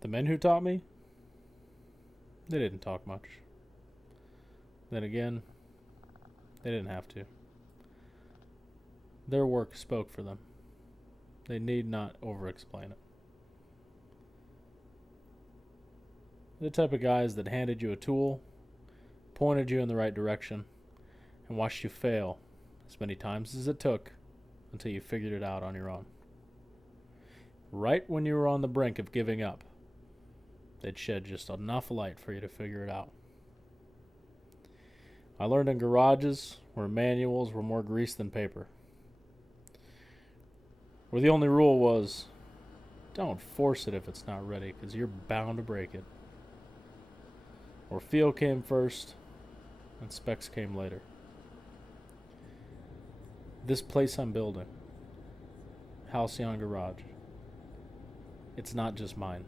The men who taught me, they didn't talk much. Then again, they didn't have to. Their work spoke for them. They need not over-explain it. They're the type of guys that handed you a tool, pointed you in the right direction, and watched you fail as many times as it took until you figured it out on your own. Right when you were on the brink of giving up, they'd shed just enough light for you to figure it out. I learned in garages where manuals were more grease than paper, where the only rule was, don't force it if it's not ready, because you're bound to break it. Where feel came first, and specs came later. This place I'm building, Halcyon Garage, it's not just mine.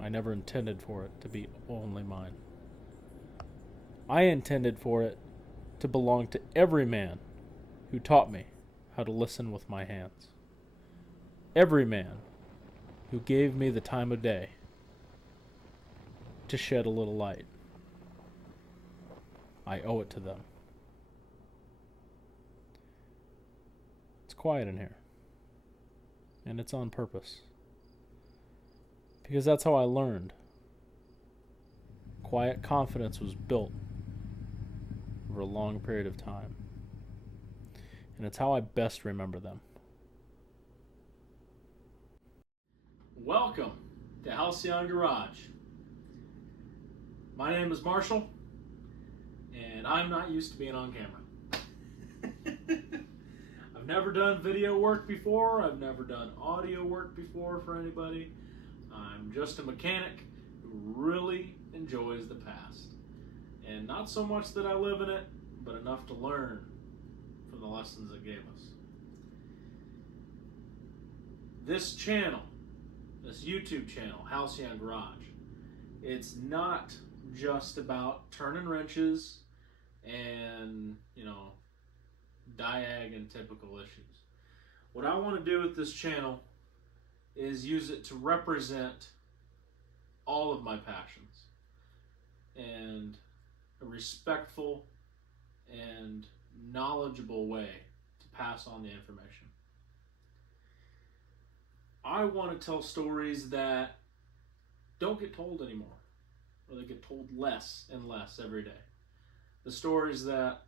I never intended for it to be only mine. I intended for it to belong to every man who taught me how to listen with my hands. Every man who gave me the time of day to shed a little light. I owe it to them. It's quiet in here. And it's on purpose. Because that's how I learned. Quiet confidence was built over a long period of time. And it's how I best remember them. Welcome to Halcyon Garage. My name is Marshall, and I'm not used to being on camera. I've never done video work before. I've never done audio work before for anybody. I'm just a mechanic who really enjoys the past. And not so much that I live in it, but enough to learn from the lessons it gave us. This channel, this YouTube channel, Halcyon Garage, it's not just about turning wrenches and, diag and typical issues. What I want to do with this channel is use it to represent all of my passions and a respectful and knowledgeable way to pass on the information. I want to tell stories that don't get told anymore, or they get told less and less every day. The stories that,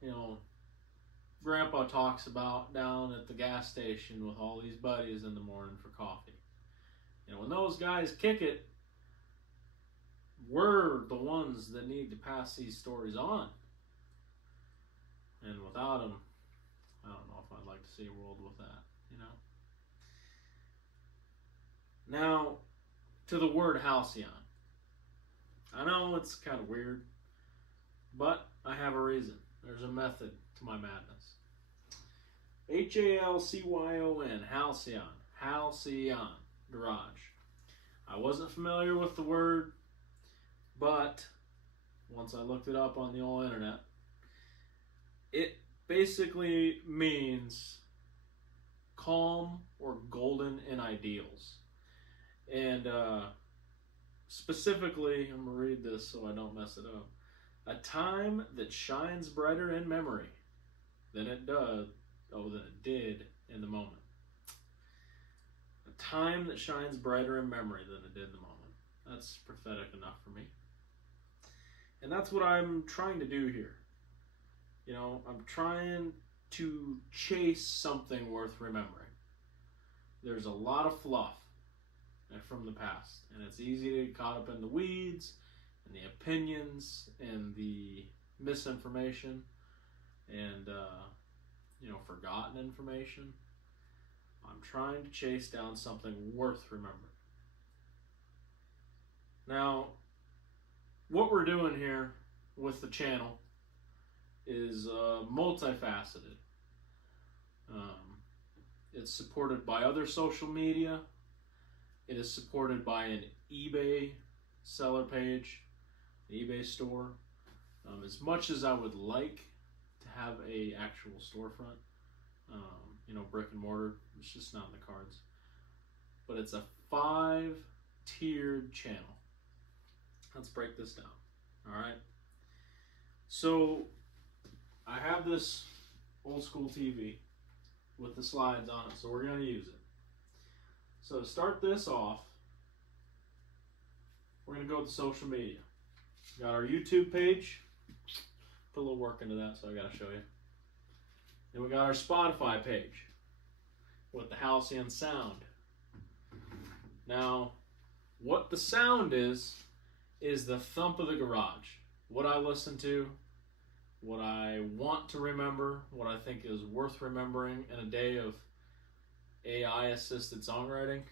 Grandpa talks about down at the gas station with all these buddies in the morning for coffee. When those guys kick it, we're the ones that need to pass these stories on. And without them, I don't know if I'd like to see a world with that, Now, to the word Halcyon. I know it's kind of weird, but I have a reason. There's a method to my madness. Halcyon, Halcyon, Halcyon Garage. I wasn't familiar with the word, but once I looked it up on the old internet, it basically means calm or golden in ideals. And specifically, I'm going to read this so I don't mess it up. A time that shines brighter in memory than it did in the moment. A time that shines brighter in memory than it did in the moment. That's prophetic enough for me. And that's what I'm trying to do here. I'm trying to chase something worth remembering. There's a lot of fluff from the past, and it's easy to get caught up in the weeds and the opinions and the misinformation and forgotten information. I'm trying to chase down something worth remembering. Now, what we're doing here with the channel is multifaceted. It's supported by other social media. It is supported by an eBay seller page, an eBay store. As much as I would like to have a actual storefront, brick and mortar, it's just not in the cards. But it's a 5 tiered channel. Let's break this down. All right. So I have this old school TV with the slides on it, so we're going to use it. So to start this off, we're going to go with the social media. We got our YouTube page. Put a little work into that, so I got to show you. Then we got our Spotify page with the Halcyon sound. Now, what the sound is the thump of the garage. What I listen to, what I want to remember, what I think is worth remembering in a day of AI-assisted songwriting,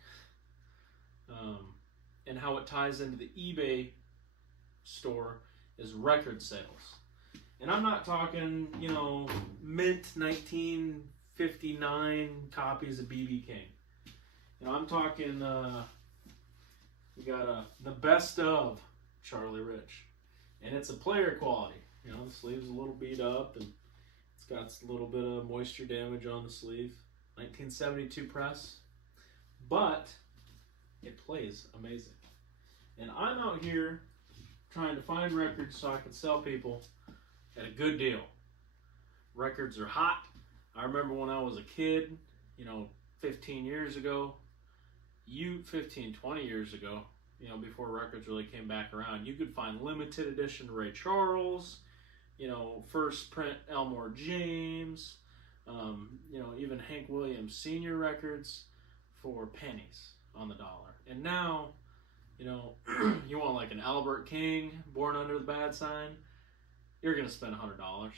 and how it ties into the eBay store is record sales. And I'm not talking, mint 1959 copies of B.B. King. I'm talking, we got the best of Charlie Rich. And it's a player quality. The sleeve's a little beat up, and it's got a little bit of moisture damage on the sleeve. 1972 press. But it plays amazing. And I'm out here trying to find records so I can sell people at a good deal. Records are hot. I remember when I was a kid, 15 years ago, 20 years ago, before records really came back around, you could find limited edition Ray Charles, first print Elmore James, even Hank Williams Sr. records for pennies on the dollar. And now, you want like an Albert King, Born Under the Bad Sign, you're going to spend $100.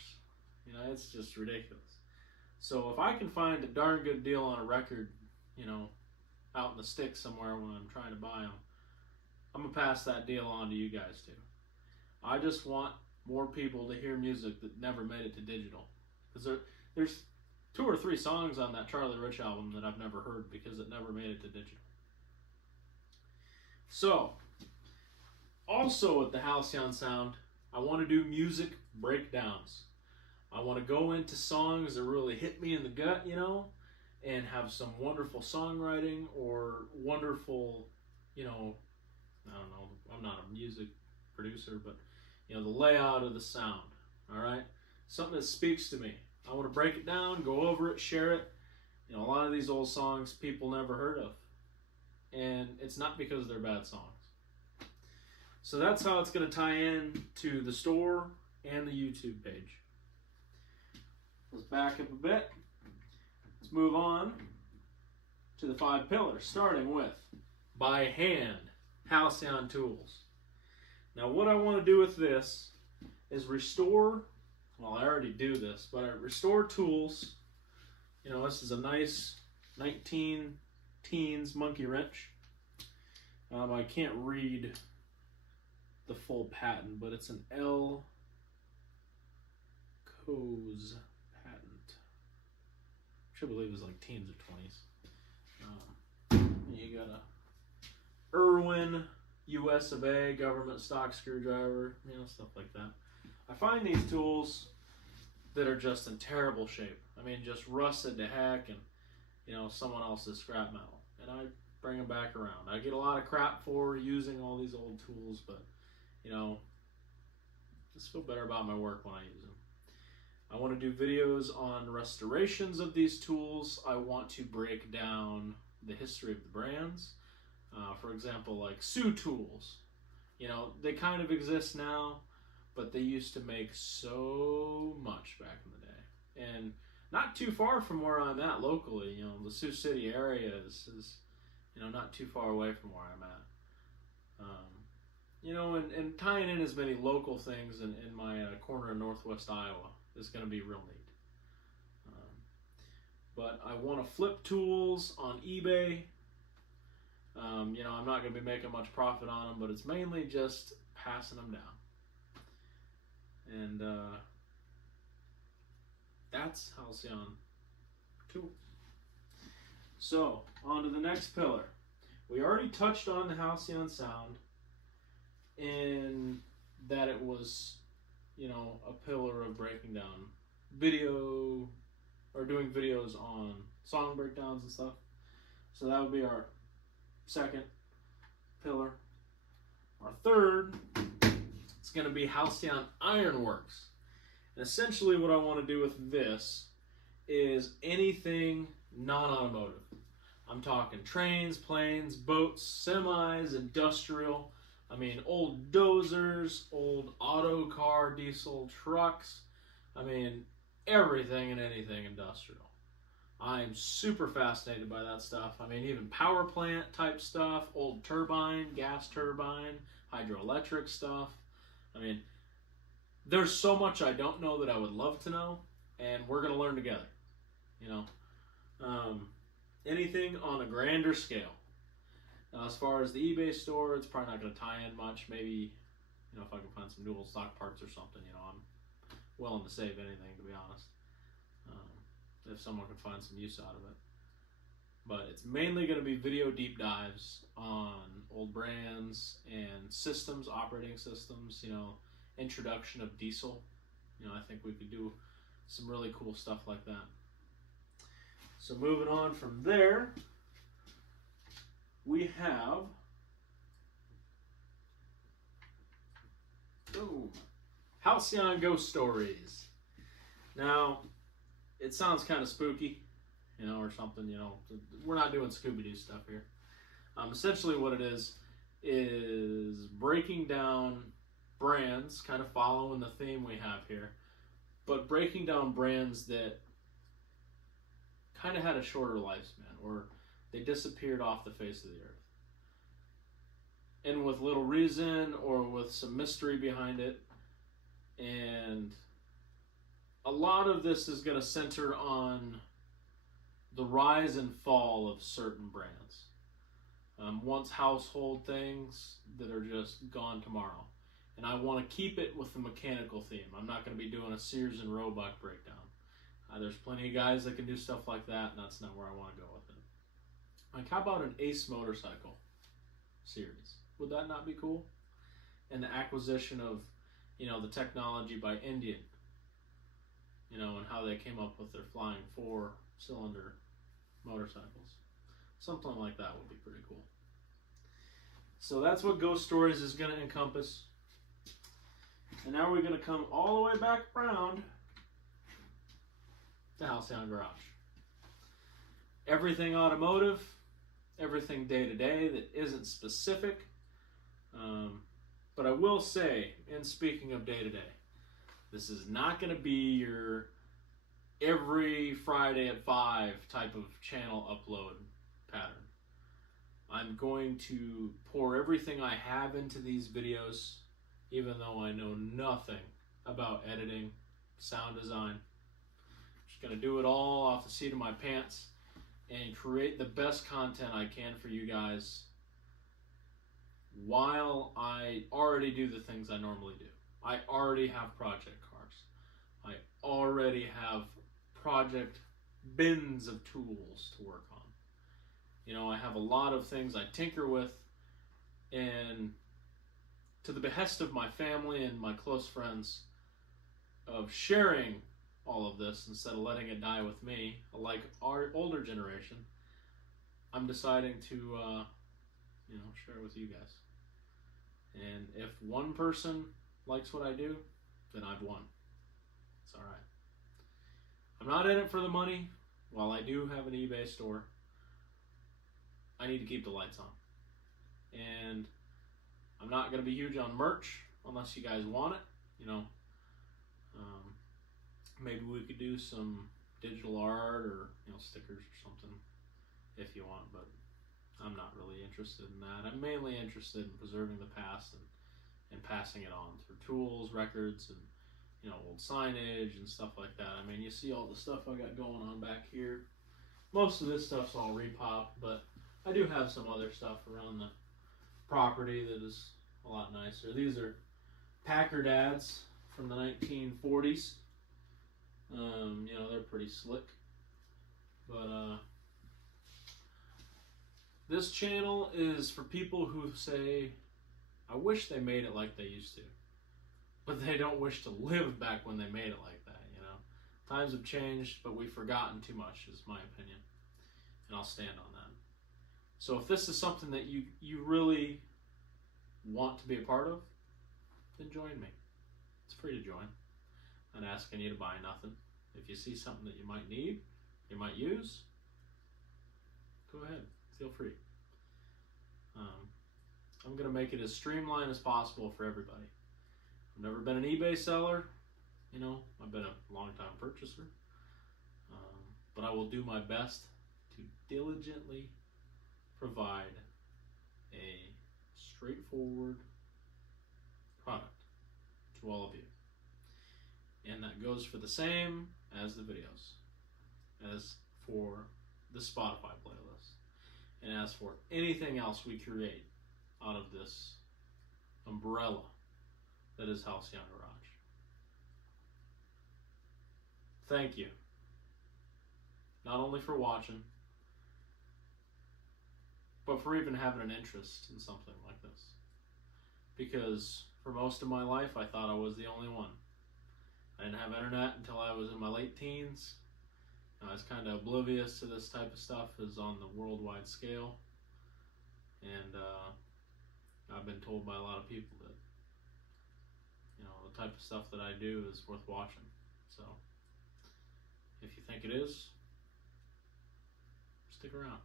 It's just ridiculous. So if I can find a darn good deal on a record, out in the sticks somewhere when I'm trying to buy them, I'm going to pass that deal on to you guys too. I just want more people to hear music that never made it to digital. Because there's 2 or 3 songs on that Charlie Rich album that I've never heard because it never made it to digital. So, also with the Halcyon sound, I want to do music breakdowns. I want to go into songs that really hit me in the gut, and have some wonderful songwriting or wonderful, I don't know, I'm not a music producer, but, the layout of the sound, all right? Something that speaks to me. I want to break it down, go over it, share it. A lot of these old songs people never heard of. And it's not because they're bad songs. So that's how it's going to tie in to the store and the YouTube page. Let's back up a bit. Let's move on to the 5 pillars, starting with by hand, Halcyon tools. Now what I want to do with this is restore, well I already do this, but I restore tools. This is a nice 19-teens monkey wrench. I can't read the full patent, but it's an L. Coes patent, which I believe is like teens or 20s. You got a Irwin US of A government stock screwdriver, stuff like that. I find these tools that are just in terrible shape. Just rusted to heck, and someone else's scrap metal. And I bring them back around. I get a lot of crap for using all these old tools, but just feel better about my work when I use them. I want to do videos on restorations of these tools. I want to break down the history of the brands. For example, like Sioux tools. They kind of exist now, but they used to make so much back in the day. And not too far from where I'm at locally, the Sioux City area is not too far away from where I'm at. And tying in as many local things in my corner of Northwest Iowa is going to be real neat. But I want to flip tools on eBay. I'm not going to be making much profit on them, but it's mainly just passing them down. And that's Halcyon tools. So, on to the next pillar. We already touched on the Halcyon sound in that it was, a pillar of breaking down video or doing videos on song breakdowns and stuff. So that would be our second pillar. Our third, it's going to be Halcyon Ironworks. And essentially what I want to do with this is anything non-automotive. I'm talking trains, planes, boats, semis, industrial. I mean, old dozers, old auto car, diesel trucks. I mean, everything and anything industrial. I'm super fascinated by that stuff. I mean, even power plant type stuff, old turbine, gas turbine, hydroelectric stuff. I mean, there's so much I don't know that I would love to know, and we're going to learn together. You know, anything on a grander scale. Now, as far as the eBay store, it's probably not going to tie in much. Maybe, you know, if I can find some dual stock parts or something, you know, I'm willing to save anything, to be honest. If someone can find some use out of it. But it's mainly going to be video deep dives on old brands and systems, operating systems, you know, introduction of diesel. You know, I think we could do some really cool stuff like that. So moving on from there, we have Halcyon Ghost Stories. Now, it sounds kind of spooky, you know, or something, you know. We're not doing Scooby-Doo stuff here. Essentially what it is breaking down brands, kind of following the theme we have here, but breaking down brands that kind of had a shorter lifespan, or they disappeared off the face of the earth. And with little reason, or with some mystery behind it. And a lot of this is going to center on the rise and fall of certain brands. Once household things that are just gone tomorrow. And I want to keep it with the mechanical theme. I'm not going to be doing a Sears and Roebuck breakdown. There's plenty of guys that can do stuff like that, and that's not where I want to go with it. Like, how about an Ace Motorcycle series? Would that not be cool? And the acquisition of, you know, the technology by Indian. You know, and how they came up with their flying 4-cylinder motorcycles. Something like that would be pretty cool. So that's what Ghost Stories is going to encompass. And now we're going to come all the way back around to Halcyon Garage. Everything automotive, everything day-to-day that isn't specific. But I will say, in speaking of day-to-day, this is not going to be your every Friday at 5 type of channel upload pattern. I'm going to pour everything I have into these videos, even though I know nothing about editing, sound design. Just going to do it all off the seat of my pants and create the best content I can for you guys while I already do the things I normally do. I already have project cars. I already have project bins of tools to work on. You know, I have a lot of things I tinker with, and to the behest of my family and my close friends, of sharing all of this instead of letting it die with me, like our older generation, I'm deciding to, you know, share it with you guys. And if one person likes what I do, then I've won. It's all right. I'm not in it for the money. While I do have an eBay store, I need to keep the lights on. And I'm not going to be huge on merch unless you guys want it. You know, maybe we could do some digital art or, you know, stickers or something if you want, but I'm not really interested in that. I'm mainly interested in preserving the past and passing it on through tools, records, and, you know, old signage and stuff like that. I mean, you see all the stuff I got going on back here. Most of this stuff's all repop, but I do have some other stuff around the property that is a lot nicer. These are Packard ads from the 1940s. You know, they're pretty slick. But this channel is for people who say, I wish they made it like they used to. But they don't wish to live back when they made it like that, you know. Times have changed, but we've forgotten too much, is my opinion. And I'll stand on that. So if this is something that you really want to be a part of, then join me. It's free to join. I'm not asking you to buy nothing. If you see something that you might need, you might use, go ahead, feel free. I'm going to make it as streamlined as possible for everybody. I've never been an eBay seller, I've been a long-time purchaser, but I will do my best to diligently provide a straightforward product to all of you. And that goes for the same as the videos, as for the Spotify playlist, and as for anything else we create out of this umbrella that is Halcyon Garage. Thank you. Not only for watching, but for even having an interest in something like this. Because for most of my life, I thought I was the only one. I didn't have internet until I was in my late teens. I was kind of oblivious to this type of stuff as on the worldwide scale. And I've been told by a lot of people that, the type of stuff that I do is worth watching. So, if you think it is, stick around.